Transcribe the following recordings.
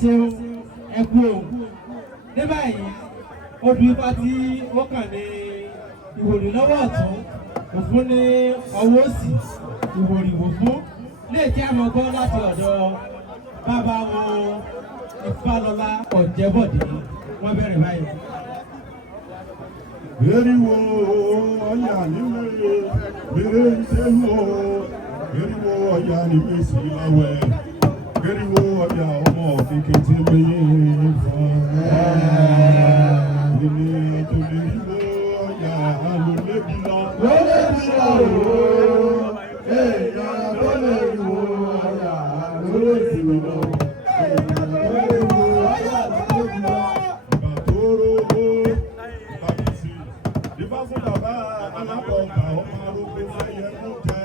ṣeun ẹkú òun ní báyìí odù Ifá tí ó kàn ní ìwòrì lọ́wọ́ ọ̀tún òfún ní ọwọ́ òsì ìwòrì òfún lè tí a mọ̀ gbọ́ láti ọ̀dọ̀ bàbá wọn Ifálọlá Ọ̀jẹ́bọ̀dé wọ́n bẹ̀rẹ̀ báyìí. Eriwo ọ̀yà nílé bèrè ìṣẹ́nu eriwo ọ̀yà nílé sí láwẹ̀ eriwo ọ̀yà ọmọ kékeré tí mi fún ilé tó lè riwo ọ̀yà lólébí lọ. Lólébí lọ ooo èèyàn tó lè riwo ọ̀yà lólébí lọ. Fún bàbá alábọ̀ọ̀gà ọmọ arúgbó fẹ́yẹ mú jẹ́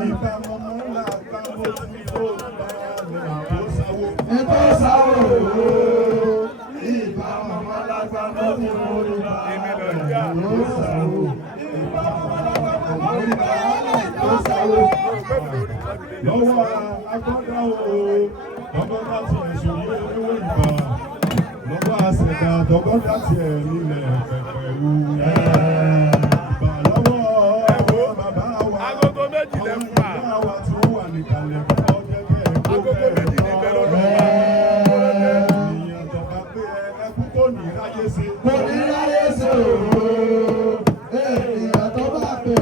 nípa mọ́mọ́ ńlá àgbàmọ́ tí ó bá ẹ̀tọ́ sáwó. Ẹ̀tọ́ sáwó ìbá mọ́mọ́ lágbàmọ́ tí ó bá ẹ̀tọ́ sáwó. Ìbá mọ́mọ́ lágbàmọ́ tí ó bá ẹ̀tọ́ sáwó. Lọ́wọ́ agbọ́dá o, ọmọ bá ti ẹ̀sùn yé owó ìbá. Lọ́wọ́ àṣẹ̀dá tọgọ́dá tiẹ̀ nílẹ̀ pẹ̀pẹ̀ wú. Ìbà lọ́wọ́ bàbá wa, agogo méjì lẹ́nu wa. Bàbá wa tí ó wà níkàlẹ̀ kọ́ jẹ́ bẹ́ẹ̀ kó bẹ́ẹ̀ lọ́wọ́. Ènìyàn tọ́ka pé ẹkú kò ní ráyé ṣe. Kò ní ráyé ṣe ooo. Ènìyàn tó bá pè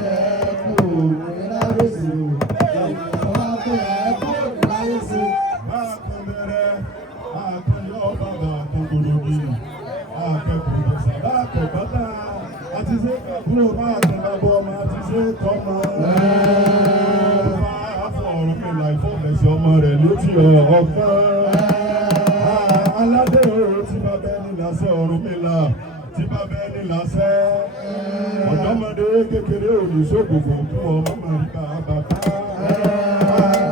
ẹkú kò ní ráyé ṣe ooo. Ènìyàn tó bá pè ẹkú kò ní ráyé ṣe. Bá a kan bẹ̀rẹ̀, a kan yọ bàbá akẹ́kọ̀ọ́ sábà kẹ̀kọ́tà àti ṣe kẹ́kọ̀ọ́ máa tẹ̀lé bọ́ ọmọ àti ṣe tọ́mọ. Máa fọ ọ̀rọ̀ mi láì fọ́fẹ̀sì ọmọ rẹ̀ létí ọ̀gbọ́n. Aládé òru tí bá bẹ́ẹ̀ ní lásẹ̀ ọ̀rọ̀ mi là tí bá bẹ́ẹ̀ ní lásẹ̀. Ọ̀dọ́mọdé kékeré òní ṣògbòfò fún ọmọ màríkà bàbá.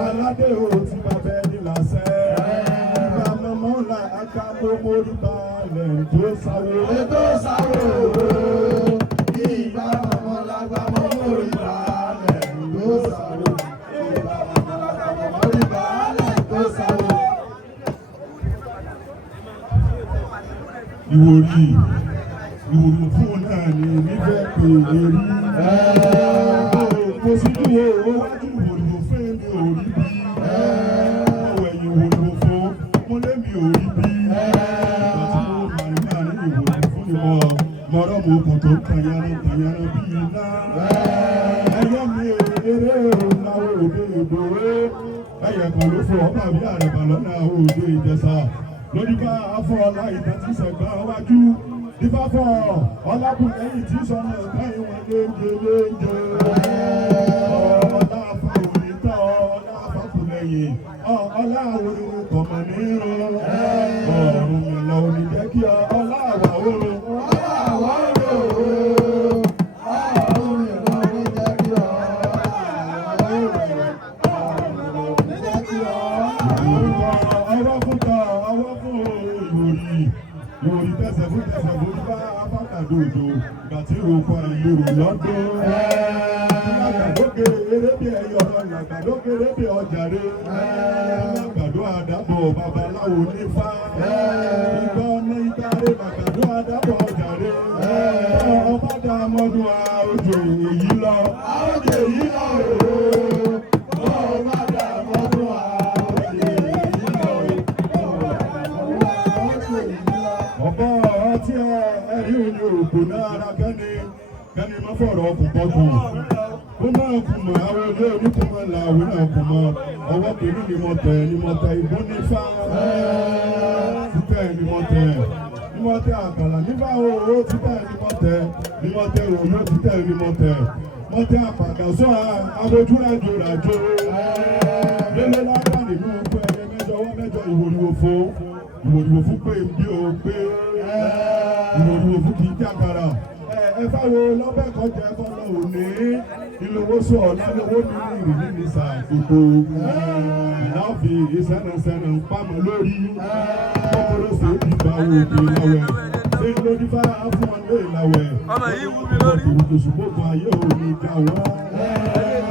Aládé òru tí bá bẹ́ẹ̀ ní lásẹ̀. Ìgbà mọ́mọ́ là á ká mọ́mọ́ rí bá. Ètò sáwó ìbá mọ́mọ́ lágbàmọ́ mórí balẹ̀ ètò sáwó ìbá mọ́mọ́ lágbàmọ́ mórí balẹ̀ ètò sáwó. Ìwòrì fún náà ni nífẹ̀ẹ́ pé èrí. Kò sí dúró wájú ìwòrì fún mi ò rí bí. Ọ̀wẹ̀ ìwòrì fún múlẹ̀ mi ò rí bí. Mọ̀rọ̀ mo kàn tó kàyàrá bí iná. Ẹyẹ mi eré láwọ òde ìgbòho. Ẹyẹ kan ló fọ ọba bí àrẹ̀bà lọ́nà òde Ìjẹ̀ṣà. Lódìbá afọ ọlá ìtẹ́tí sẹ̀gbá wájú. Díbá fọ ọlákùnrin tí sọmọ ẹ̀ka ìwọ̀n léńjẹ. Ọlá afọ òní tán ọlá afọkùnlẹ̀yìn. Ọlá àwòrán kọ̀mọ̀ ní irun. Ọ̀run mi lọ òní jẹ́ kí ọlá àwà òrun. Ìwòrì tẹ̀sẹ̀ fún bá afákàdójò gbàtí òkú àìlérò lọ́dún. Àgbàdókè erébí ẹyọ àgbàdókè erébí ọjàre. Àgbàdo àdàbọ̀ babaláwo nífà. Ìgbà ọ̀nà ìdarí àgbàdo àdàbọ̀ ọjàre. Ọba dá mọ́dún àwòjò èyí lọ. Àwòjò èyí lọ ooo. Ọba dá mọ́dún àwòjò èyí lọ. Ọ̀bọ ọtí ẹ̀rí òní òkú náà ara kẹ́ni má fọ̀rọ̀ ọkùn bọ́kùn. Ó máa kù mọ́ àwọn ilé oníkùnmọ́ làwọn náà kù mọ́. Ọwọ́ kìíní ni mo tẹ̀ ìbò nífà. Títẹ̀ ni mo tẹ̀ àkàlà nígbà owó títẹ̀ ni mo tẹ̀ òyò títẹ̀ ni mo tẹ̀ àpàgàsọ́ abojúrajo ràjò. Délé lágbà nínú pé ẹyẹ mẹ́jọ ọwọ́ mẹ́jọ ìwòrìwò fún pé bí o pé ìwòrìwò fún kì í jàkàrà. Ẹ̀fà wo lọ́bẹ̀ kan jẹ́ fọ́nà òní ìlówósọ̀ ọ̀làlówó nínú ìrìnnì ní sàkókò. Ìláfi ìsẹ́nàsẹ́nà ń pamọ́ lórí kókóró sí ìgbà òkè ìlàwẹ̀. Ṣé lórí fá fún ọ lé ìlàwẹ̀? Ọmọ yìí wú mi lórí. Òkùnkùn ṣùgbọ́n ayé òní ìjà wọ́n.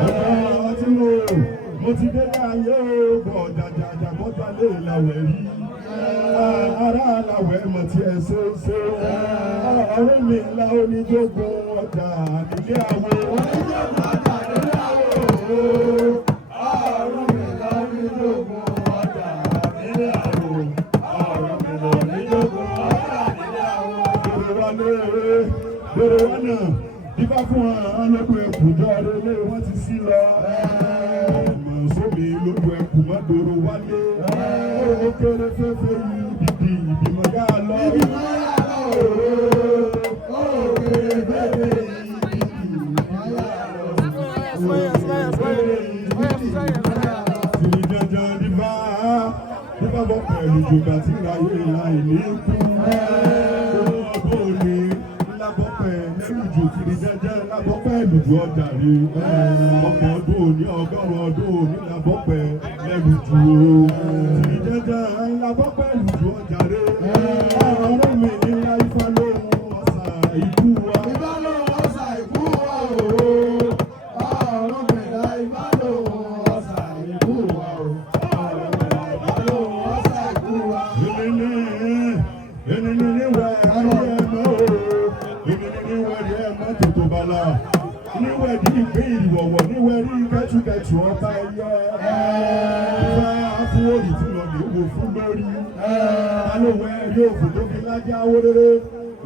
Ọjọ́ tí mo mo ti dé láyé o bọ̀ jàjàjà bọ́jà lè làwẹ̀ rí ará làwẹ̀ mọ̀ tí ẹ ṣe ṣe ọ̀rọ̀ mi ńlá oníjógun ọjà nílé àwọ̀ oníjógun ọjà nílé àwọ̀ ọ̀rọ̀ mi ńlá oníjógun ọjà nílé àwọ̀ ọ̀rọ̀ mi ńlá oníjógun ọjà nílé àwọ̀. Bèrè wá náà bíbá fún àwọn lọ́dún ẹkùjọ́ relé wọ́n ti sí lọ. Sómi lójú ẹkùn mọ́dòrò wálé. Ó kéré fẹ́fẹ́ yìí dìdì ìbímọ yá lọ. Ìbímọ yá lọ ó kéré fẹ́fẹ́ yìí dìdì ìbímọ yá lọ. Fìlì dandan dífá bọ́ pẹ̀lú ìjọba tí ráyé láì ní kú. Ọgbọ́n òní lábọ́pẹ́ lẹ́rùjù kiri jẹ́jẹ́ lábọ́pẹ́ lùjù ọjà rí. Ọgbọ̀n ọdún òní ọgọ́rùn-ún ọdún òní lábọ́pẹ́ lẹ́rùjù kiri jẹ́jẹ́ lábọ́pẹ́ lùjù ọjà rí. Ọ̀rọ̀ mi ní láìfá lóhun ọ̀sà ìkú wa. Ìbá lóhun ọ̀sà ìkú wa o. Ọ̀rọ̀ mi láìfá lóhun ọ̀sà ìkú wa o. Ọ̀rọ̀ mi láìfá lóhun ọ̀sà ìkú wa. Níwẹ̀dí ìgbín ìwọ̀wọ̀ níwẹ̀rí kẹ́tùkẹ́tù ọba ẹyẹ. Ìfẹ́ àfúwòrì tí wọ́n lè wò fún lórí. Alówẹ̀ yóò fún tó fi lájà owó rere.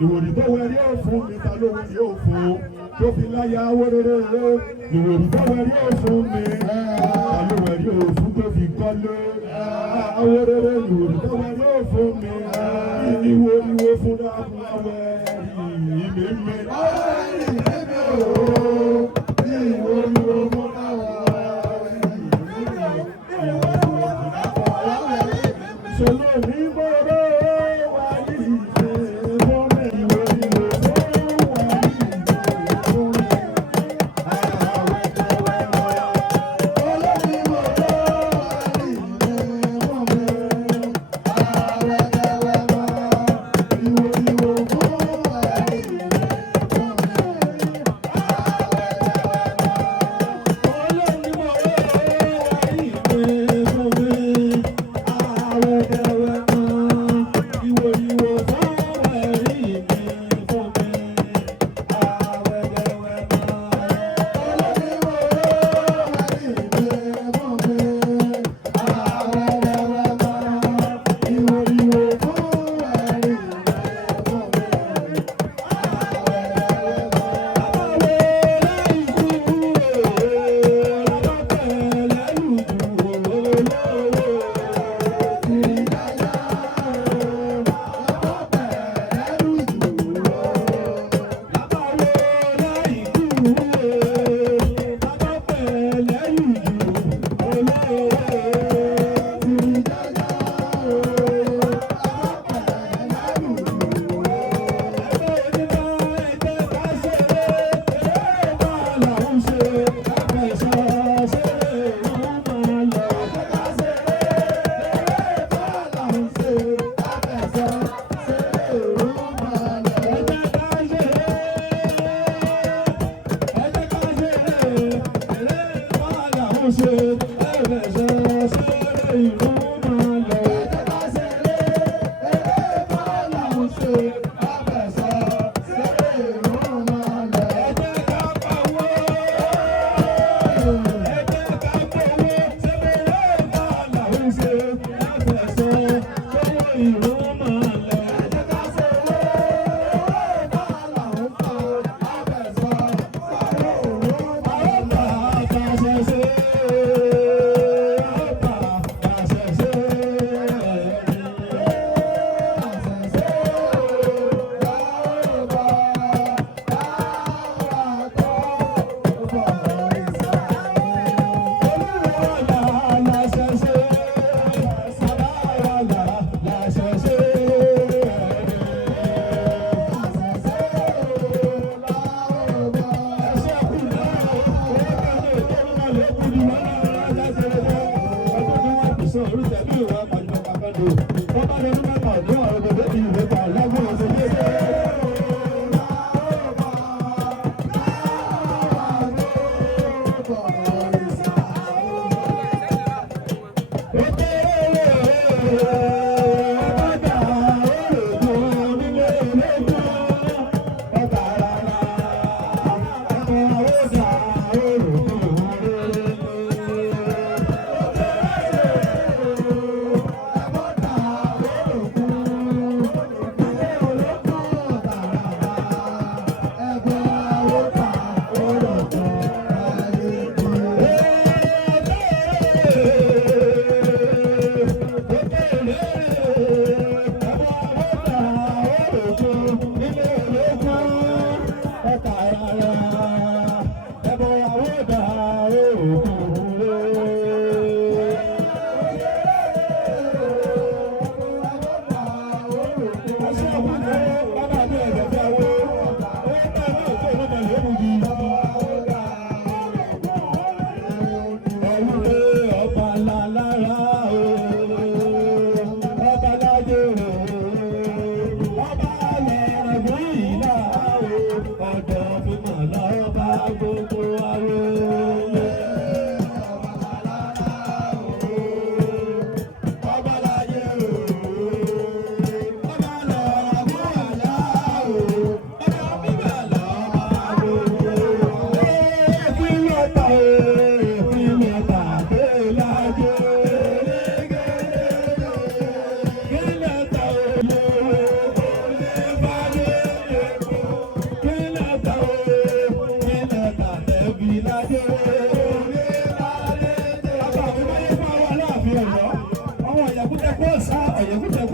Ìwòrì tó wẹ̀ yóò fún mi ta lówẹ̀ yóò fún tó fi lájà owó rere. Ìwòrì tó wẹ̀ yóò fún mi ta lówẹ̀ yóò fún tó fi kọ́lé. Owó rere ìwòrì tó wẹ̀ yóò fún mi. Ìwòrì fún dáàbò àwẹ̀ ìmẹ̀mẹ̀.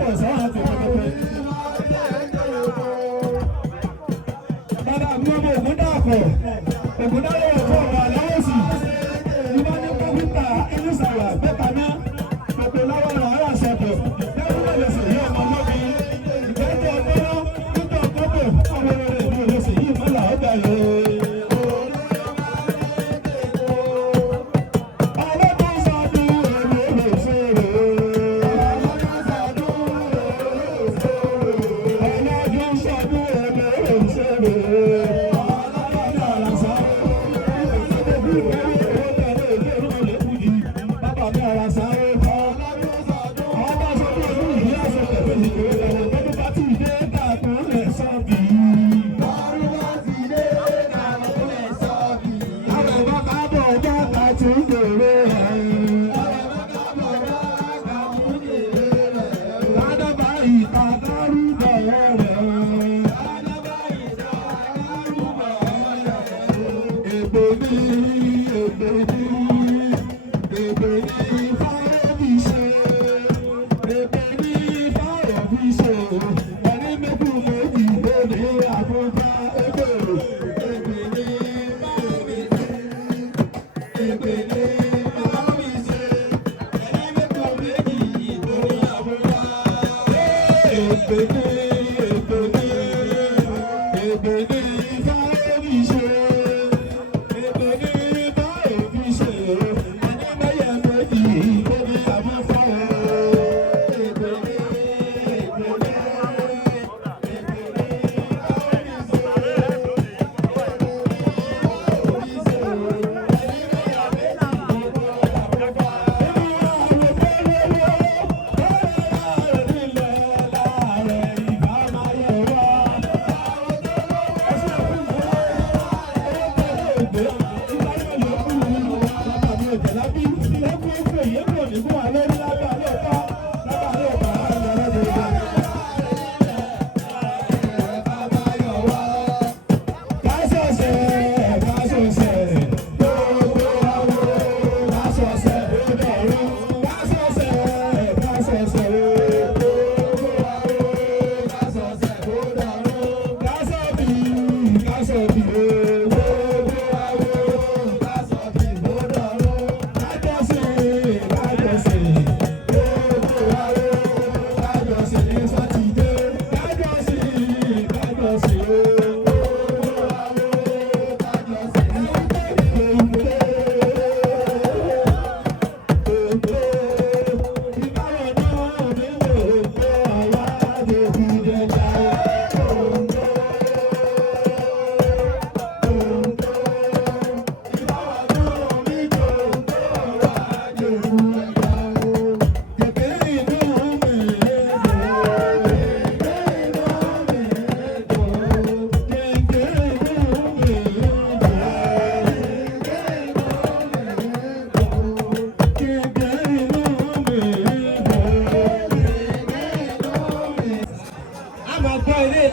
bọ̀ sọ́wọ́n tó pẹ́pẹ́. Bàbá mi ọmọ ògùn dàpọ̀, ògùn dàpọ̀ fún ọ̀rọ̀ àlọ́wọ́ sí. Ìbá ní kọ́mpútà inú sàrà bẹ́ta náà, gbogbo láwọn ọ̀rọ̀ àrà sọ̀tọ̀. Lẹ́yìn náà lè sèyí ọmọ lóbi. Ìgbẹ́jọ́ ọgbọ́n, títọ́ ọgbọ́n, ọmọ rẹ̀ ní olóṣè yìí mọ́là ọgbà yẹn.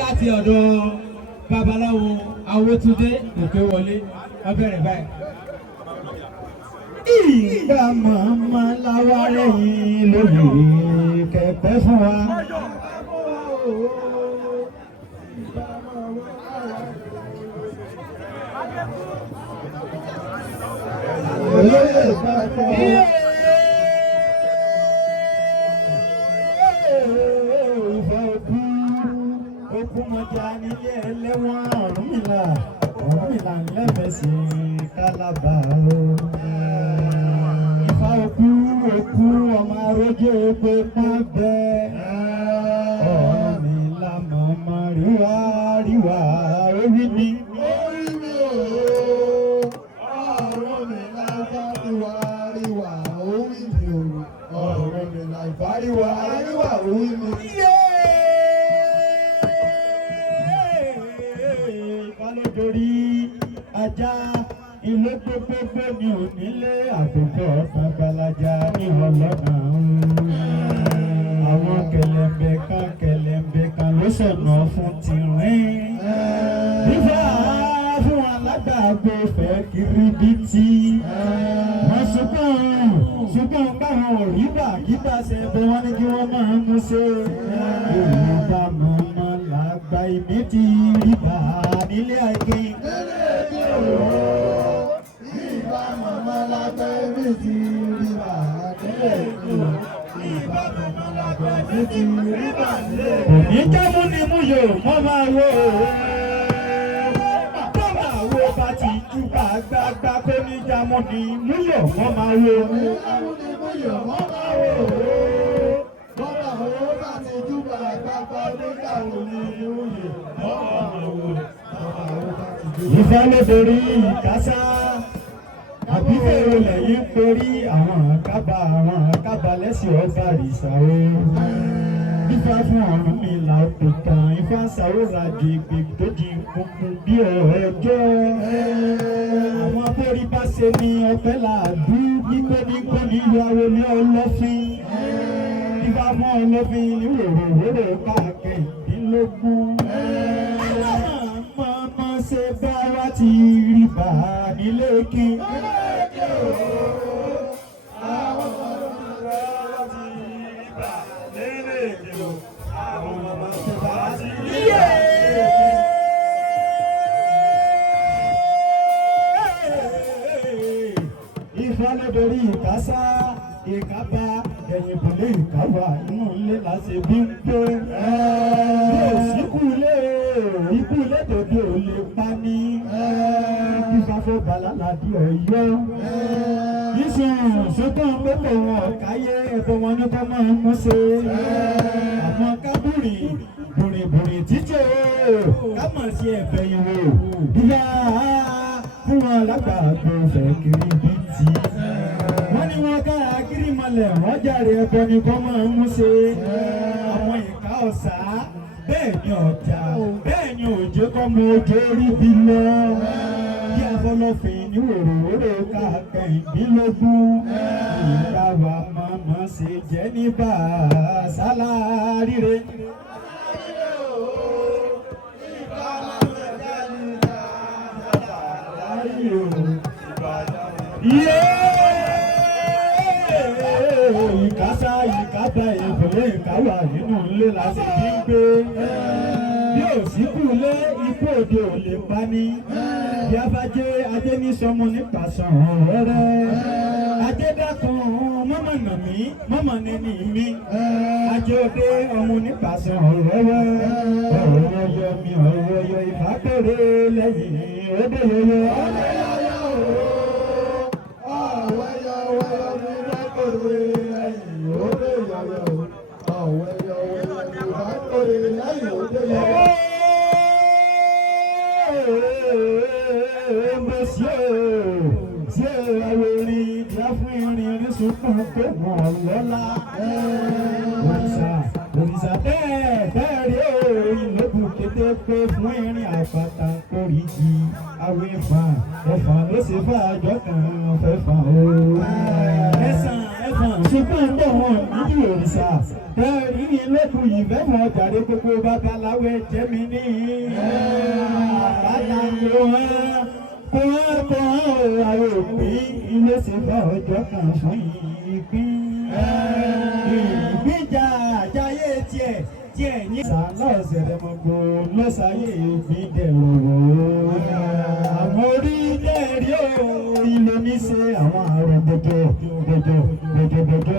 Láti ọ̀dọ̀ babaláwo Awótúndé Òkèwọlé ọbẹ̀rẹ̀ báyìí. Ìgbà màmá láwa lẹ́yìn lóye kẹ̀kẹ́ fún wa. Okunmọ̀jà nílé ẹlẹ́wọ̀n Ọ̀rúnmìlà ńlẹ́mẹ̀sì kálábà o. Ifá òkú ọmọ arójó epo pọ́n bẹ́. Ọ̀rúnmìlà mọ̀mọ́ ríwá orí mi. Orí mi o, Ọ̀rúnmìlà ríwá orí mi o. Ọ̀rúnmìlà ríwá orí mi. Torí ajá ilé gbogbogbò ni onílé àkókò babalájà ní ọlọ́nà àwọn kẹlẹ̀mbẹ̀ kan ló sọ̀nà fún tìrín nífà fún alágbàgbé fẹ́ kiri bí tí wọ́n ṣùgbọ́n báwọn rígbà kígbà ṣe bọ́ wọ́n ní kí wọ́n máa mú ṣe. Yorùbá mọ̀mọ́ làgbà ìmí ti rígbà nílé àìkí. Yorùbá mọ̀mọ́ làgbà ìmí ti rígbà nílé àìkí. Yorùbá mọ̀mọ́ làgbà ìmí ti rígbà nílé àìkí. Òní jámú ni mú yòó mọ́ máa wò ó. Bá ti júbà gbàgbà kó ní jámọ́ ni múyọ̀ wọ́n máa wo. Jámọ́ ni múyọ̀ wọ́n máa wo. Bọ́lá owó bá ti júbà gbàgbà ní jámọ́ ni múyọ̀ wọ́n máa wo. Ifá ló dorí ìkásá. Àbí fèrè lẹ́yìn torí àwọn kábà lẹ́sìn ọba rìsàwé. Ifá fún ọ̀run mi là ó pè tán. Ifá ṣàwòrán àgbègbè tó di kúnkún bí ọjọ́. Àwọn abórí bá ṣe ní ọpẹ́ làádú nígbónígbó nílùú àwọn ní ọlọ́fin. Ifá fún ọlọ́fin ní wòròwòrò káàkiri ìdínlógún. Mọ̀mọ́ ṣe bá wá ti rí bá nílé kí. Ifá ló dorí ìkásá ìkábá ẹ̀yìn kùlé ìkáwà inú ilé láti bí ń pé. Yóò síkú ilé ikú ilé tòde ò lè pa ní. Ifá fó balálàdí Ọ̀yọ́. Ìsùn sókàn pépè wọn káyé ẹ̀bùn wọn ní kọ́ máa ń mú ṣe. Àwọn kábùrì bùrìbùrì títí ká mọ̀ sí ẹ̀fẹ̀ ìwò. Ìyá fún wọn lágbàdo fẹ́ kiri bí ti. Wọ́n ní wọn kára kiri mọ́lẹ̀ wọ́n jàre ẹbọ ní kọ́ máa ń mú ṣe. Àwọn ìka ọ̀sà bẹ́ẹ̀ ni ọ̀jà bẹ́ẹ̀ ni òjò kọ́ mọ ojú orí bí lọ. Bí afọlọ́fin ní wòròwòrò káàkiri ìdínlógún. Ìgbà wa mọ̀mọ́ ṣe jẹ́ ní bá a sáláríre. Ìkásá ìkábà ìbòlé ìkáwà nínú ilé láti bí ń gbé. Bí ò síkú ilé ikú òde ò lè pa ní. Bí a bá jẹ́ ajé ní sọmọ nípasàn ọ̀rẹ́. Ajé dákan mọ́mọ́ nà mí mọ́mọ́ nẹni mi. Ajé òde ọmọ nípasàn ọ̀rẹ́. Ọ̀rọ̀ yọ mi ọ̀rọ̀ yọ ìfàkẹ́rẹ́ lẹ́yìn òde yọyọ. Òrìṣà bẹ́ẹ̀ rí ìlókùn kété pé fún irin àpáta kórìíjì àwọn ẹ̀fà ló ṣe fà àjọ kan fẹ́fà o. Ẹ̀fà ṣùgbọ́n bọ̀ wọ́n nídìí òrìṣà bẹ́ẹ̀ rí ìlókùn yìí fẹ́fà jàre gbogbo babaláwo ẹ̀jẹ̀ mi ní. Àpáta ló hàn kó àwọn òpin ilé ṣe fà ọjọ́ kan fún ìpín. Ìgbìjà àjáyé tiẹ̀ ní. Sàlọ́ ọ̀sẹ̀rẹ̀ mọ̀gbọ́ ló ṣayé ìgbín dẹ̀rọ̀. Àwọn orílẹ̀-èdè ìlú ní ṣe àwọn àrùn gbẹ̀jọ̀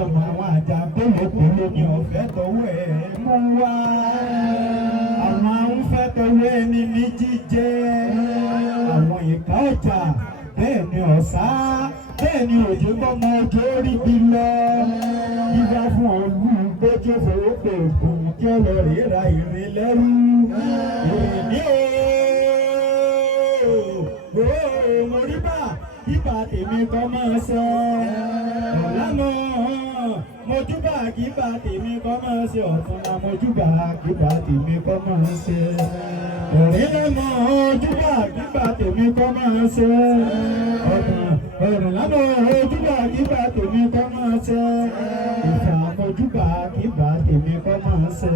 ọmọ àwọn àjà pélépélé ní ọ̀fẹ́ tọwọ́ ẹ̀ mú wá. Àwọn afẹ́ tọwọ́ ẹni ní jíjẹ. Àwọn ìka ọjà bẹ́ẹ̀ ni ọ̀sá. Bẹ́ẹ̀ ni òjò gbọ́mọ ojú orí bí lọ. Yíyá fún olú gbójú fowó pé òkun tí ó lọ ríra ìrìn lẹ́rú. Èmi ooo mo rí bá kíbà tèmi kọ́ máa sọ. Ọ̀lànà mojúbà kíbà tèmi kọ́ máa ṣe. Ọ̀túnla mojúbà kíbà tèmi kọ́ máa ṣe. Òrìlẹ̀ mọ́ ojúbà kíbà tèmi kọ́ máa ṣe. Ọ̀rùn lábọ̀ ojúbà kíbà tèmi kọ́ máa ṣe. Ìfà mojúbà kíbà tèmi kọ́ máa ṣe.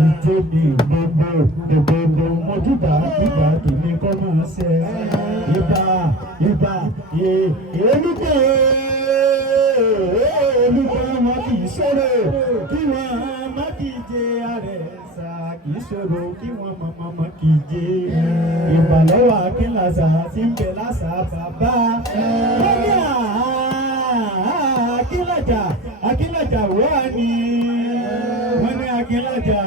Ìjọbi gbogbo mojúbà kíbà tèmi kọ́ máa ṣe. Ìbà olùkọ́ ṣòro kí wọ́n má kíje àrẹ̀sà kì í ṣòro kí wọ́n má kíje ìbàlọ́wọ́ akínlàṣà tí ń bẹ láṣà bàbá akínlàjà wà ní wọ́n ní akínlàjà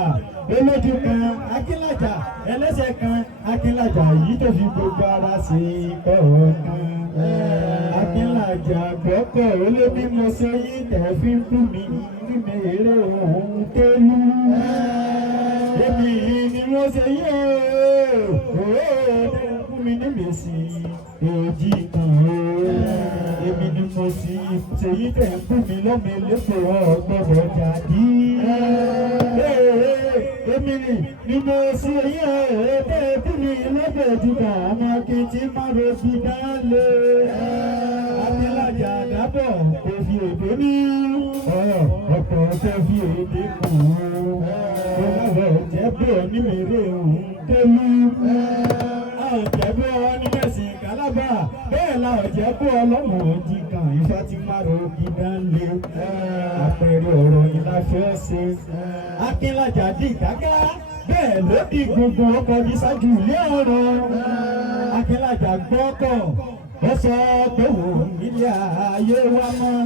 olójú kan akínlàjà ẹlẹ́sẹ̀ kan akínlàjà yìí tó fi gbogbo ara ṣe kọ̀ọ̀kan akínlàjà gbọ́kọ̀ olóbí mo ṣe yí tẹ̀ fi ń fún mi ní mèrè òun tó lú èmi ni mo ṣe yí fún mi ní mèsì èjì kan èmi ni mo sì ṣe yí tẹ̀ ń fún mi lọ́mọ ẹlẹ́kọ̀ọ́ ọgbọ́dọ̀ jáde èmi ni mo ṣe yí tẹ̀ fún mi lọ́gbẹ̀ẹ́ jùlọ àwọn akéjì máa ro fi dálé akínlàjà dábọ̀ kò fi èdè ní ọ̀pọ̀ tó fi èdè kù ọ̀rọ̀ jẹ́bọ̀ onímèrè òun tẹ́lú ọ̀jẹ̀bọ̀ onímẹ̀sìn kálábà bẹ́ẹ̀ la ọ̀jẹ̀bọ̀ ọlọ́mọ òjì kan ìfẹ́ ti máa ro fi dálé àpẹẹrẹ ọ̀rọ̀ ìlàfẹ́ ṣe akínlàjà dì gágá bẹ́ẹ̀ ló di gbogbo ọkọ̀ ní ṣáájú ilé ọ̀rọ̀ akínlàjà gbọ́kọ̀ ó sọ pé òun nílé ayé wa mọ́.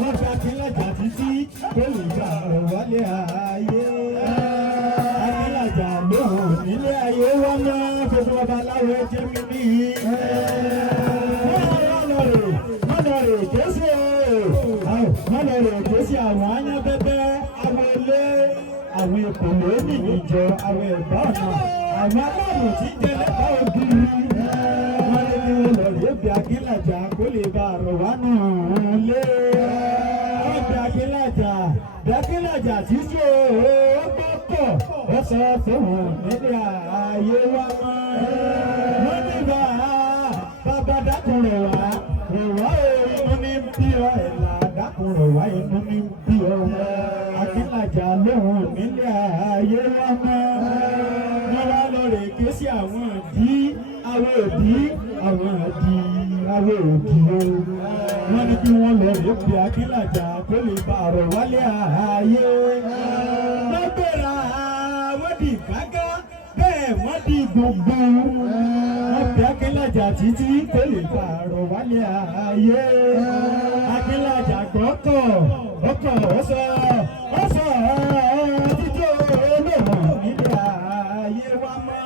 wọ́n fi akínlàjà títí kó lè gbà wálé ayé. akínlàjà lóhùn nílé ayé wa mọ́ gbogbo babaláwo jẹ́ mímí. mọ́nàrè kéésì àwọn áyán bẹ́bẹ́ àwọn ilé àwọn èkòló nìyí jọ àwọn ẹ̀bá ọ̀nà àwọn aláàbò tí ń jẹ lẹ́bàá ògiri wọ́n lé ní wọn lọ rí èbè akínlàjà kó lè bá àrọ̀ wá náà lé èbè akínlàjà bí akínlàjà tí jó gbọ́kọ̀ ó sọ fún wọn nílé ayé wa mọ́ wọ́n ní bàbá dákùnrọ̀ wá inú ní bí ọ ẹ̀là dákùnrọ̀ wá inú ní bí ọ akínlàjà lóhùn nílé ayé wa mọ́ wọ́n wá lọ rè ké sí àwọn òdì àwọn òdì wọ́n ní kí wọ́n lọ rè pé akínlàjà kó lè bá ọ̀rọ̀ wálé ayé lọ́gbẹ̀rà wọ́n di gágá bẹ́ẹ̀ wọ́n di gbogbo wọ́n pè akínlàjà títí kó lè bá ọ̀rọ̀ wálé ayé akínlàjà gbọ́kọ̀ ọkọ̀ ọ̀sọ̀ títí olóhùn nílé ayé wa mọ́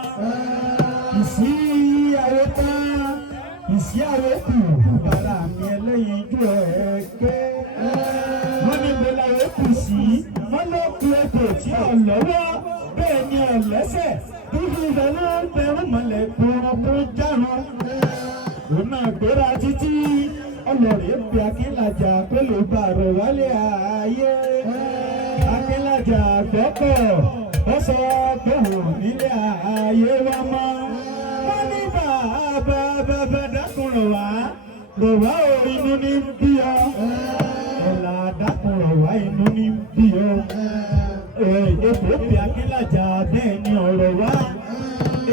ìsí àwẹ̀ kù bàrà mi ẹlẹ́yin jù ẹgbẹ́ wọ́n ní mo láwẹ̀ kù sí wọ́n ló kú ètò tí ò lọ́wọ́ bẹ́ẹ̀ ni ò lẹ́sẹ̀ dúdú ìdáná ń bẹ̀rù mọ́lẹ̀ kúrò tó járun òun náà gbéra títí ọlọ́rẹ̀ bí akínlàjà kó lè bá ọ̀rọ̀ wálé ayé akínlàjà gbọ́kọ̀ ó sọ pé òun nílé ayé wa mọ́ wọ́n ní bàbá dákùnrọ̀ wá rọ̀ wá o inú ní bí ọ ẹ̀là dákùnrọ̀ wá inú ní bí ọ èkó bí akínlàjà bẹ́ẹ̀ ni ọ̀rọ̀ wá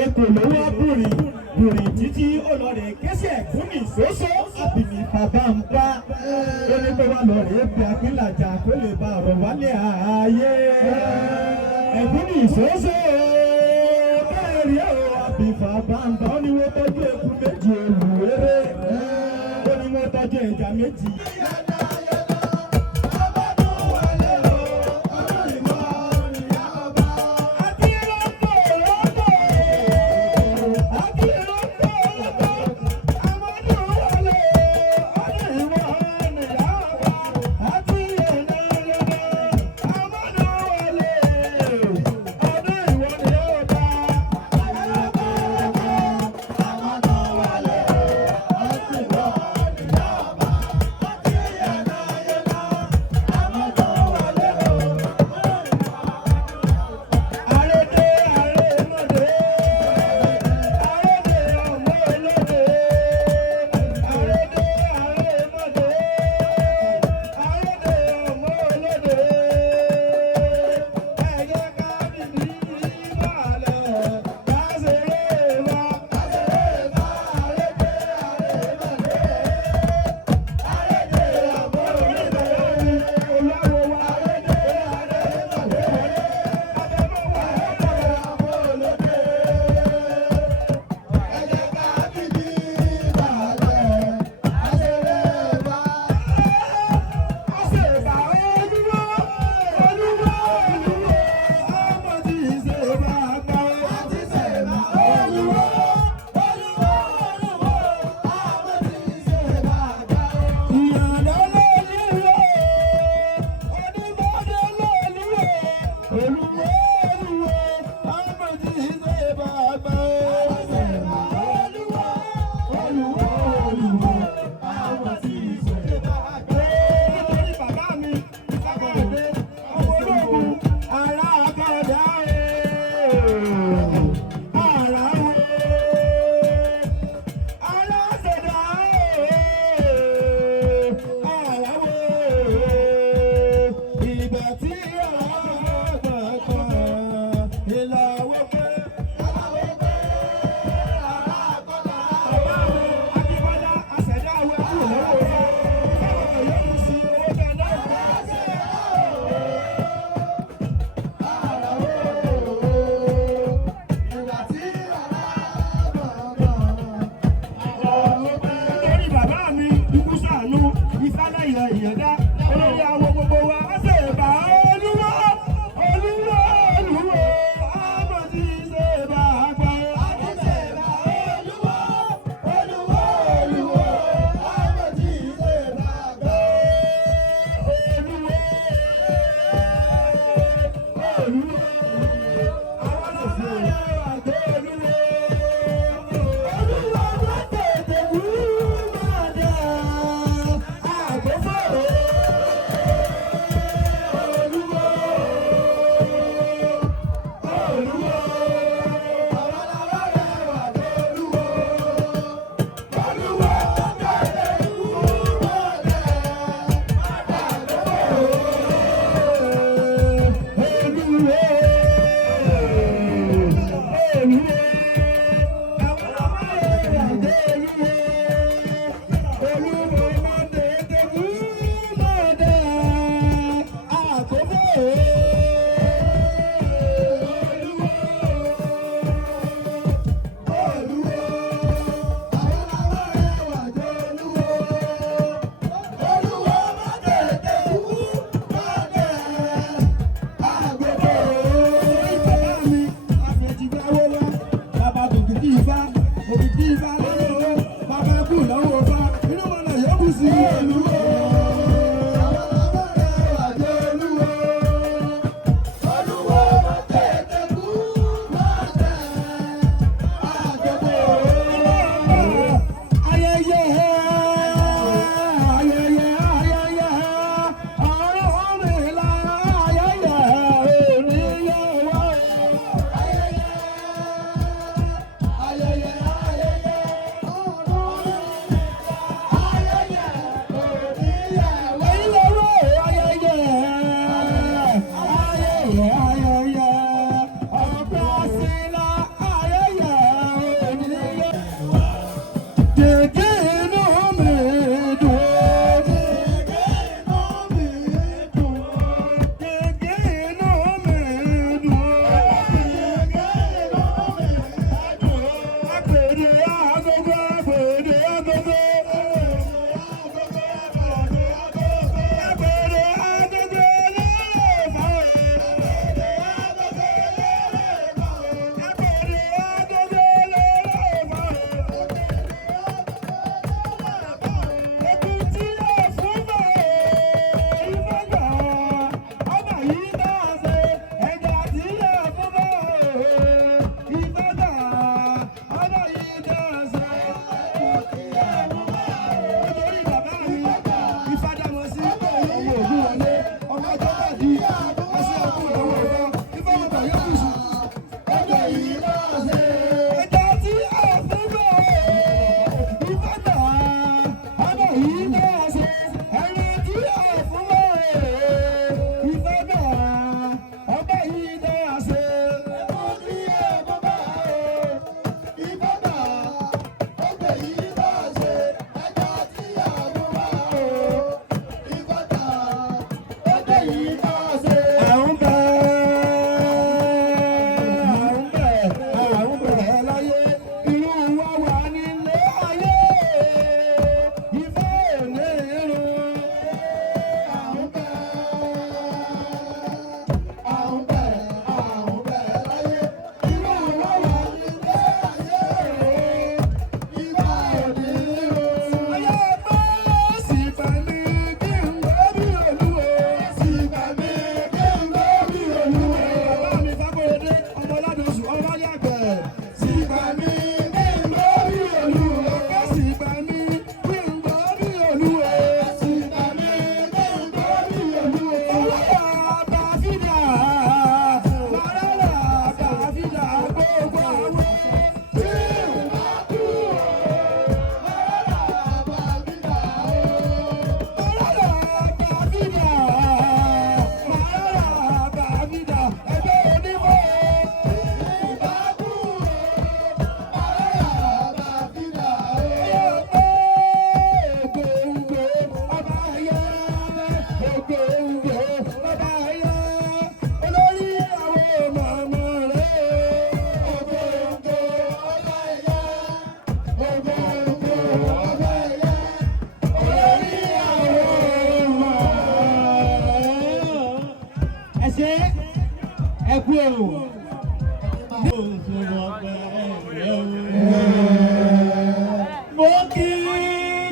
èkó ló wá bùrìn títí ọlọ́rẹ̀ kẹsẹ̀ fún ní ìṣóṣó àbìmí bàbá ń bá ó ní kó wá lọ́rẹ̀ bí akínlàjà kó lè bá ọ̀rọ̀ wálé ayé ẹ̀fún ní ìṣóṣó bẹ́ẹ̀ rí ọ̀rọ̀ àbí bàbá ń bá ó ní wọ́n tọ́jú eku méjì olùwéré ó ní wọ́n tọ́jú ẹja méjì. bàbá mi ikú ṣàánú ìfẹ́lẹ́yẹ ìyẹ̀dá olórí àwọn gbogbo wa á ṣe bá olúwa olúwa olúwa àmọ́ tí ṣe bá gbọ́. àmọ́ ṣe bá olúwa olúwa olúwa àmọ́ tí ṣe bá gbọ́. olúwa olúwa àwọn ọ̀sẹ̀ àgbẹ̀ olúwa.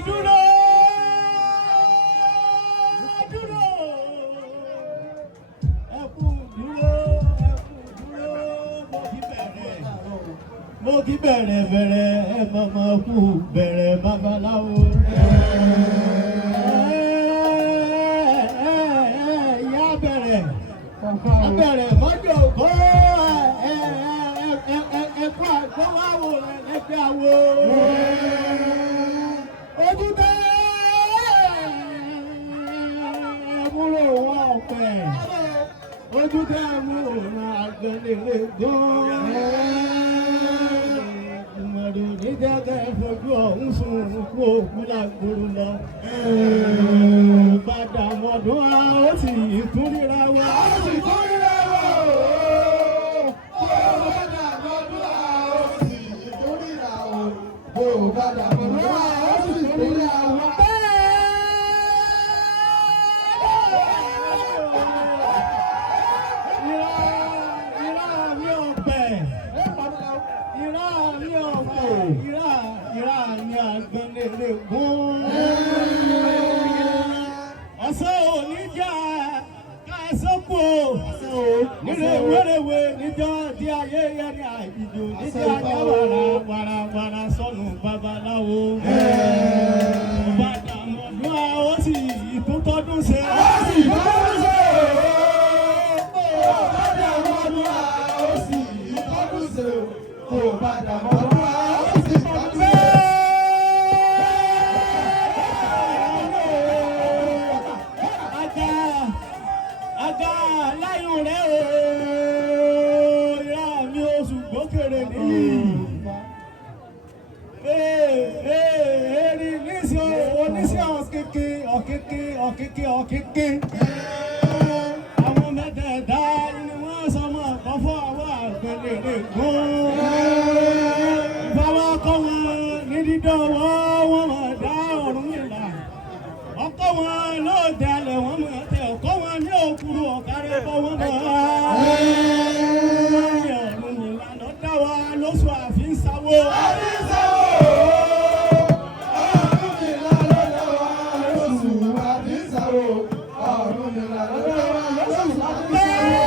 dúró dúró ẹkú dúró mo kí bẹ̀rẹ̀ ẹ mọ̀mọ́ kú bẹ̀rẹ̀ babaláwo. Ìyá bẹ̀rẹ̀ mọ́jọ́ kó ẹ̀kú àgbọ̀wáwò rẹ̀ lẹ́gbẹ̀ẹ́ àwo. Ojú tẹ́ múlò wọ́n ọ̀pẹ̀. Ojú tẹ́ múlò náà àgbẹ̀lẹ̀ gan-an. Ìjẹ́kẹ́ fojú ọ̀hún sùn kú òkú lágbóró lọ. Bàdà mọ̀dún a ó sì tún ríra wá. Bàdà mọ̀dún a ó sì tún ríra wá. Bàdà mọ̀dún a ó sì tún ríra wá. Ọ̀sán oníjà káṣọ́pọ̀ nílé wéréwé níjọ́ tí ayé yẹn ní àìjò níjà ní wàràwàrà sọnù babaláwo. Bàdà mọ̀dún a ó sì tún tọ́dún ṣe. Bàdà mọ̀dún a ó sì tọ́dún ṣe. Bàdà mọ̀dún a ó sì tọ́dún ṣe. Àga láyùn rẹ̀ o, ìyá mi oṣù gbókèrè nìyí. Èrì níṣẹ́ oníṣẹ́ ọ̀kínkín. Àwọn mẹ́tẹ̀ẹ̀dá ni wọ́n sọmọ ọ̀kan fún àwọn àgbẹ̀lẹ̀ gún. Ìfọwọ́ kọ́ wọn ní dídọ́wọ́ wọn mọ̀ dá ọ̀run nìlà. Ọkọ wọn ló dalẹ̀ wọn mọ̀ tẹ ọkọ wọn ní òkúrú ọ̀kárẹ́ bọ́ wọn mọ̀. Ọ̀run nìlànà dá wa lóṣù àfin sáwó. Ọ̀run nìlànà dá wa lóṣù àfin sáwó. Ọ̀run nìlànà dá wa lóṣù àfin sáwó.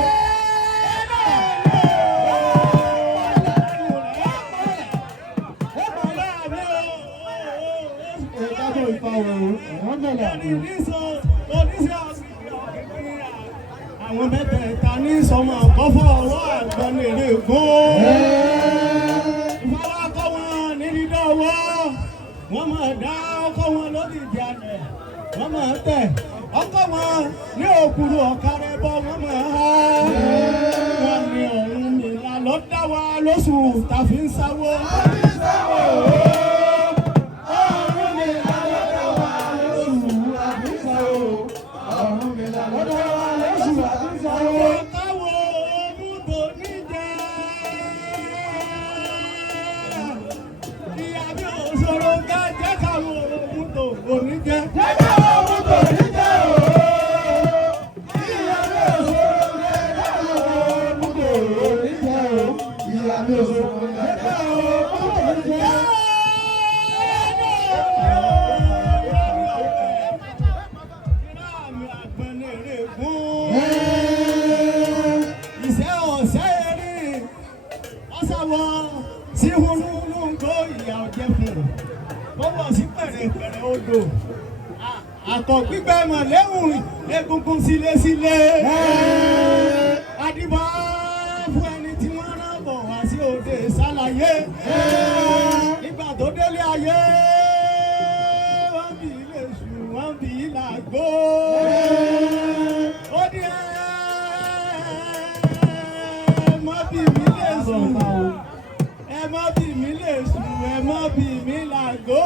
Àwọn mẹ́tẹ̀ẹ̀ta ní sọmọ kọ́fọ́ ọwọ́ àgbọ̀nèrè gún. Ìfọwọ́ kọ́ wọn ní dídọ́wọ́. Wọ́n máa dá ọkọ̀ wọn lódìdí àlẹ̀. Wọ́n máa tẹ̀ ọkọ̀ wọn ní òkúrú ọ̀kárẹ́ bọ́ wọ́n máa há. Wọ́n ní ọ̀run nìlà ló dá wa lóṣù tàfi ń sáwó. Àkọ́ gbígbẹ́ mọ̀ léhùn egungun sílé. Adìbò fún ẹni tí wọ́n rán bọ̀ wá sí òde ṣàlàyé. Nígbà tó délé ayé, wọ́n bí ilé sùn, wọ́n bí ìlàgbó. Ó ní ẹ má bí mi lè sùn, ẹ má bí mi lè sùn, ẹ má bí mi làgbó.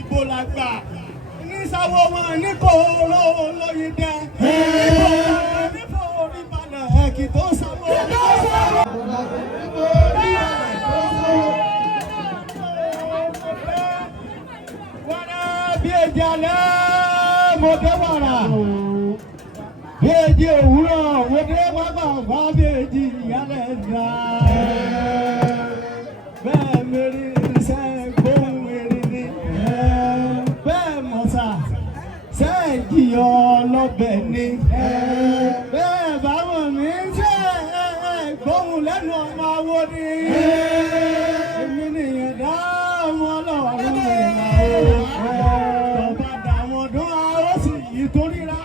Ìbò làgbà ní sáwọ́ wọn ní kòòrò Béèjì òwúrọ̀ wọlé bàbá bá béèjì ìyálẹ̀ dá. Bẹ́ẹ̀ mẹ́rin irinṣẹ́ gbóhùn erin ni. Bẹ́ẹ̀ mọ̀sà sẹ́ẹ̀jì ọlọ́bẹ̀ ni. Bẹ́ẹ̀ báwọn mi ṣe gbóhùn lẹ́nu ọmọ awo ni. Èmi nìyẹn dá ọmọ ọlọ́run ìlà o. Bàbá dàwọn dún àwọn sì yí torí ra.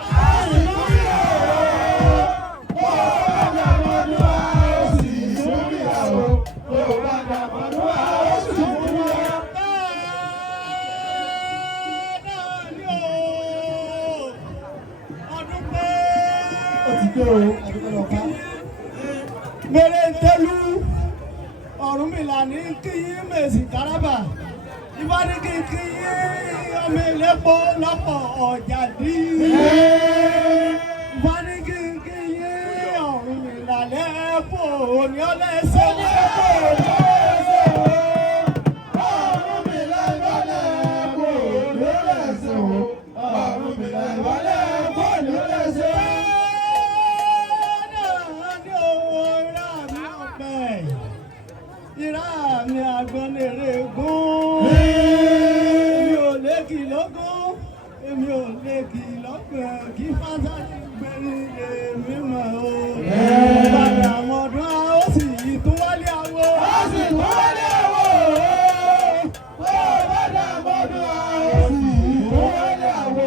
Mèrè tẹ́lú Ọ̀rúnmìlà ní kíyí mèsì káràbà ìbáni kíyí ọmọ ìlẹ́pọ̀ lọ́pọ̀ ọ̀jà dí. Ìbáni kíyí Ọ̀rúnmìlà lẹ́pọ̀ òní ọlẹ́sẹ̀ lẹ́pọ̀ Ọ̀rúnmìlà lẹ́pọ̀ òní ọlẹ́sẹ̀ Ọ̀rúnmìlà lẹ́pọ̀ òní ọlẹ́sẹ̀. Ìrá mi àgbọ̀nèrè gún. Èmi ò lè kì lógún, èmi ò lè kì lọ́gbọ̀n, kí fásitì gbẹ̀rù èmi mọ̀ o. Bàbá àwọn ọdún a ó sì tún wálé àwo. Ó sì tún wálé àwo. Bàbá àwọn ọdún a ó sì tún wálé àwo.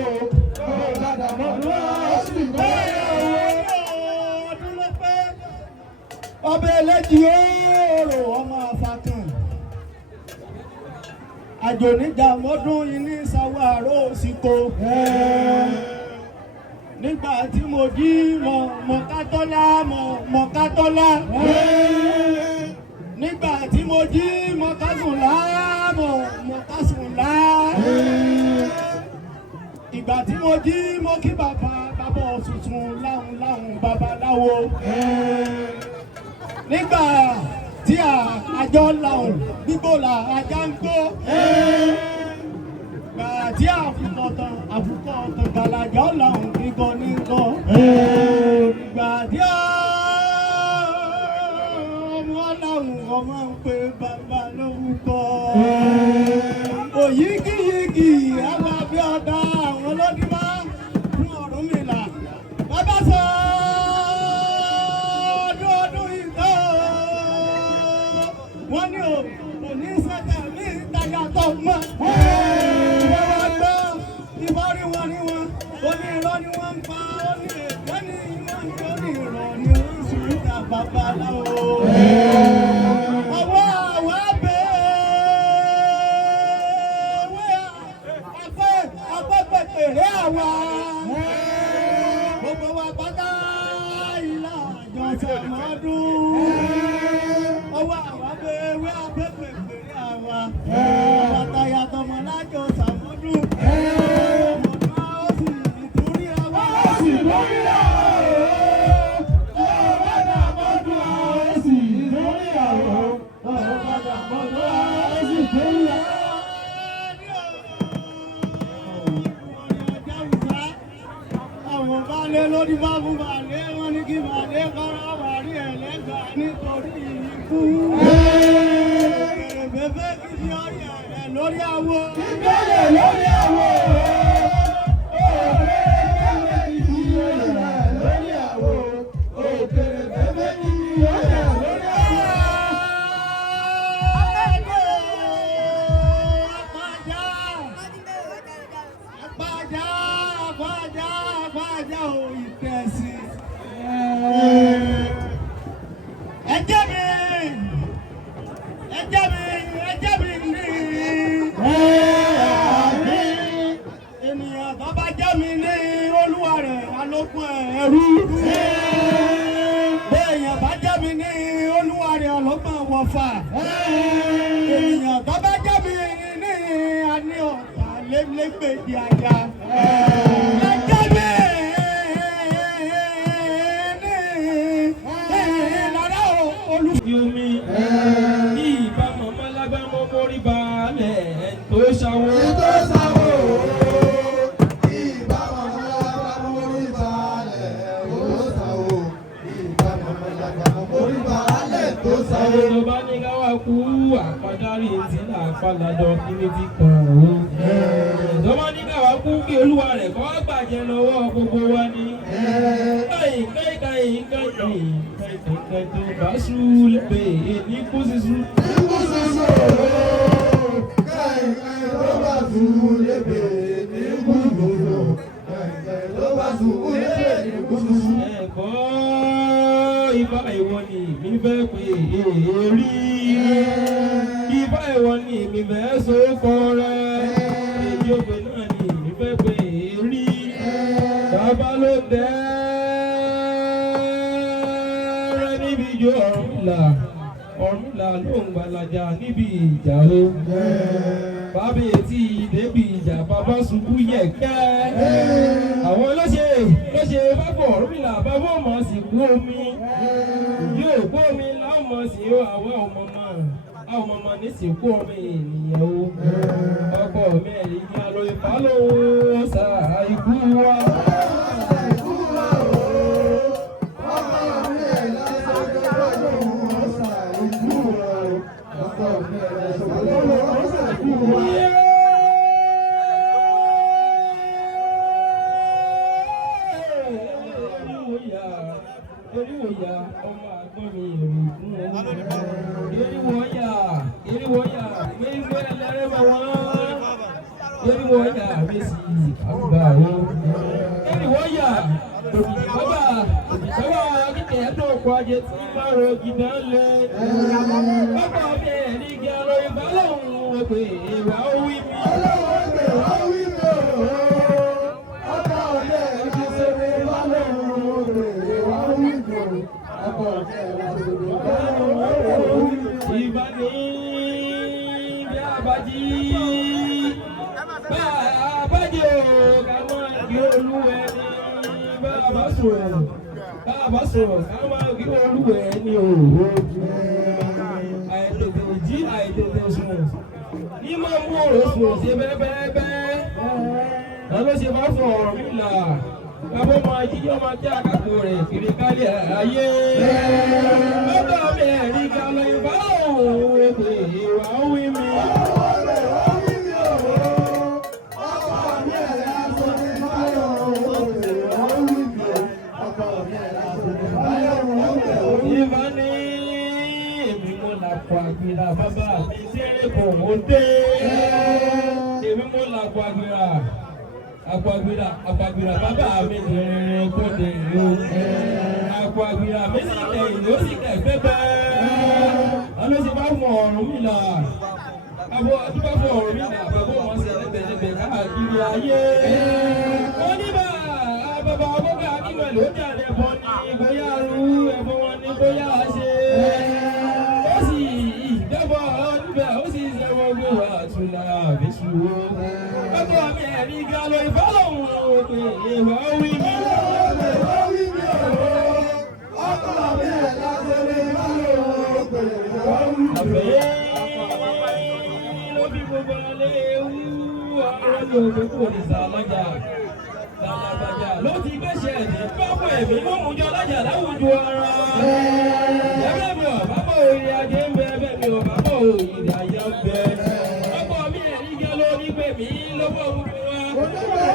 Bàbá àwọn ọdún a ó sì tún wálé àwo. Ọdún ló pé ọbẹ̀ ẹlẹ́jì oòrò ọmọ afákan. Àjò níjà mọ́dún yìí ní Sàwárò Òsìkò. Nígbà tí mo jí mọ̀kátọ́lá. Nígbà tí mo jí mọ̀kásùnlá. Ìgbà tí mo jí mo kí bàbá Ọ̀ṣunṣun láhùn babaláwo. Nígbà tí àjọ làwọn gbígbó là ajá ń gbó. Gbà tí àfukọ̀ ọ̀tàn gbàlàjọ́ làwọn gbígbó ní gbó. Gbà tí ọmọ làwọn ọmọ ń pe bàbá lórúkọ. Òyígíyigì àwọn àbí ọ̀dà àwọn olódìbá fún Ọ̀rúnmìlà. Bàbá sọ. Wọ́n ní òní sẹ́kẹ̀ ní ìtajàtọ̀ mọ́. Ìwọ́n gbọ́ ìbọ́rí wọn ní wọn. Oní irọ́ ni wọ́n ń pa. Oní èdè ní wọ́n ní oní irọ́ ni wọ́n ń sùn níta babaláwo. Ọwọ́ àwọn apẹ́pẹ̀pẹ̀rẹ́ àwa. Gbogbo wa pátá ìlà àjọṣe mọ́dún. Ọwọ́ àwọn abẹ́wé apẹ́pẹ̀pẹ̀rẹ́ àwa. Àtàyà tọmọ lájọ sàmọ́dún. Ọmọdún a ó sì ìtúrí àwa. Ó sì lórí àwa. Ọ̀bàdà mọ́dún a ó sì ìtúrí àwa. Ọ̀bàdà mọ́dún a ó sì ìtúrí àwa. Àwọn balẹ̀ lórí bá fún balẹ̀ wọn ní kí balẹ̀ kọ́ra wà rí ẹ̀lẹ́gbà nítorí ikú. Bẹ̀bẹ̀ kí ni ọ̀yẹ̀ rẹ̀ lórí àwo. Ìbẹ̀rẹ̀ lórí àwo. Òkèrè bẹ̀bẹ̀ kí ni ọ̀yẹ̀ rẹ̀ lórí àwo. Òkèrè bẹ̀bẹ̀ kí ni ọ̀yẹ̀ lórí àwo. Àpájá ò ìtẹ̀sí. Ẹjẹ́ mi ní. Ènìyàn tó bá jẹ́ mi ní olúwa rẹ̀ alókun ẹ̀rú. Èèyàn bá jẹ́ mi ní olúwa rẹ̀ alókun wọ̀fà. Ènìyàn tó bá jẹ́ mi ní àní ọ̀tá lẹ́gbẹ̀dì àjà. Yomi ní ìbámu ọmọ lágbàmọ́ mórí balẹ̀ tó ṣàwó. Ìbámu ọmọ lágbàmọ́ mórí balẹ̀. Ìjọba ní káwá kú àpádárí tí làpálàdọ kíní ti kàn ó. Ìjọba ní káwá kú kí olúwa rẹ̀ kọ́ gbàjẹ́ lọ́wọ́ gbogbo wa ní. Káyìn tó bá sú lépè ní kú sísú. Káyìn tó bá sú lépè ní kú sísú. Ló bá sùn lé ìkúsù. Ẹ̀kọ́ ibà ìwọ ni mi fẹ́ pè é rí. Ibà ìwọ ni mi fẹ́ sókọ rẹ̀. Èyí òpè náà ni mi fẹ́ pè é rí. Bàbá ló bẹ̀rẹ̀ níbi ìjọ Ọ̀rúnlà ló ń gbalaja níbi ìjà o. Bàbá etí débi ìjà bàbá ṣubú yẹ̀kẹ́. Àwọn ló ṣe fáfọ̀ Ọ̀rúnlà bàbá ọmọ sì kú omi. Yóò kú omi láwọn sí àwọn ọmọ ní sìnkú ọmọ ènìyàn o. Ọkọ mẹ́rin ní alo ìfàlóhùn ṣá ikú wa. Eriwoya ọmọ àgbọn mi Eriwoya mẹ́gbẹ́ ẹlẹ́rẹ́ bá wọ́n Eriwoya mẹ́sì àgbà o Eriwoya bàbá kíkẹ́ ẹ̀dọ́ ọkọ̀ ajé tí máa rọ gidá lẹ bàbá mi ẹ̀rí kí a lọ ìbálòun ọ̀pẹ̀ ìwà wí mi. Ìbá ní bí àbájí o ká máa kí olúwẹ̀ ní bàbá sọ̀rọ̀ ká máa kí olúwẹ̀ ní òwò àìtètè jí àìtètè sùn ní máa mú ọ̀rọ̀ sùn ṣe bẹ́ẹ̀bẹ́ẹ́ lọ́lọ́ ṣe máa fọ ọ̀rọ̀ mi là kábọ́ máa jíjọ́ máa tẹ́ àkàkọ́ rẹ̀ kiri kálẹ̀ ayé bàbá mi ẹ̀rí ká lọ ìbá òun èpè ìwà wí mi. Ìbá ní èmi mo làpọ̀ àgbèrà bàbá mi ṣeré kò ó dé èmi mo làpọ̀ àgbèrà bàbá mi rìnrìn kò dé o àpọ̀ àgbèrà mi sì kẹ̀yìn ló sì kẹ̀ pẹ́pẹ́ ọlọ́sì bá fọ ọ̀rùn mi là àbọ̀ tó bá fọ ọ̀rùn mi là bàbá wọn sì ẹlẹ́bẹ̀ẹ́lẹ́bẹ̀ káàkiri ayé wọ́n ní bàbá ọgọ́gà kílọ̀ ló jáde bọ́ ní bóyá rú ẹ̀fọ́ wọn ní bóyá ṣe ó sì dẹ́bọ̀ níbẹ̀ ó sì ṣẹ́wọ́ gbé wà túnlá àbíṣù o ọkọ̀ mi ẹ̀rí galo ìfọ́lọ́hún òpè ìwà wí mi. Àbẹ̀yẹ́ ló bí gbogbo alẹ́ ewu ọ̀rọ̀ ní òkè kò ní sàlájà ló ti gbéṣẹ́ ẹ̀dẹ̀ pápá ẹ̀mí ló mú jọ lájà láwùjọ ara. Ẹgbẹ́ mi ò bá bọ̀ òye ajé ń bẹ, ẹgbẹ́ mi ò bá bọ̀ òye àyà ń bẹ. Ọkọ mi ẹ̀rí gẹ́ ló ní pé mi lọ́wọ́ gbogbo wa.